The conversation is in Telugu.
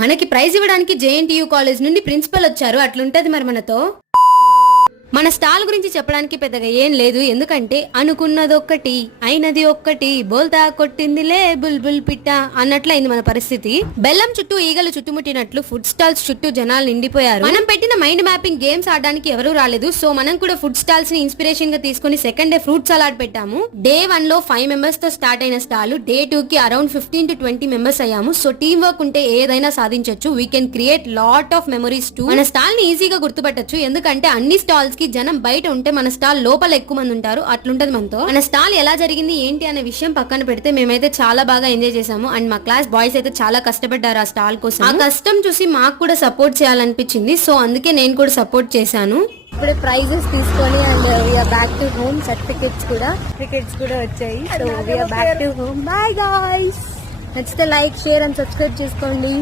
మనకి ప్రైజ్ ఇవ్వడానికి జేఎన్టీయూ కాలేజ్ నుండి ప్రిన్సిపల్ వచ్చారు. అట్లుంటది మరి మనతో. మన స్టాల్ గురించి చెప్పడానికి పెద్దగా ఏం లేదు, ఎందుకంటే అనుకున్నదొక్కటి అయినది ఒక్కటి, బోల్తా కొట్టిందిలే బుల్బుల్ పిట్ట అన్నట్లయింది మన పరిస్థితి. బెల్లం చుట్టూ ఈగలు చుట్టుముట్టినట్లు ఫుడ్ స్టాల్స్ చుట్టూ జనాలు నిండిపోయారు. మనం పెట్టిన మైండ్ మ్యాపింగ్ గేమ్స్ ఆడడానికి ఎవరూ రాలేదు. సో మనం కూడా ఫుడ్ స్టాల్స్ ని ఇన్స్పిరేషన్ గా తీసుకుని సెకండ్ డే ఫ్రూట్ సలాడ్ పెట్టాము. డే 1 లో 5 మెంబర్స్ తో స్టార్ట్ అయిన స్టాల్ డే 2 కి అరౌండ్ 15 to 20 మెంబర్స్ అయ్యాము. సో టీమ్ వర్క్ ఉంటే ఏదైనా సాధించొచ్చు. We can create lot of memories too. మన స్టాల్ ని ఈజీగా గుర్తుపట్టొచ్చు, ఎందుకంటే అన్ని స్టాల్స్ కి జనం బయట ఉంటే మన స్టాల్ లోపల ఎక్కువ మంది ఉంటారు. అట్లుంటది మనతో. మన స్టాల్ ఎలా జరిగింది ఏంటి అనే విషయం పక్కన పెడితే మేమైతే చాలా బాగా ఎంజాయ్ చేసాము. అండ్ మా క్లాస్ బాయ్స్ అయితే చాలా కష్టపడ్డారు ఆ స్టాల్ కోసం. ఆ కష్టం చూసి మాకు కూడా సపోర్ట్ చేయాలనిపించింది. సో అందుకే నేను కూడా సపోర్ట్ చేశాను. ఇప్పుడు ప్రైజెస్ తీసుకొని and we're back to home. Certificates కూడా వచ్చాయి. So we're back to home. Bye guys. నచ్చితే లైక్, షేర్ అండ్ సబ్స్క్రైబ్ చేసుకోండి.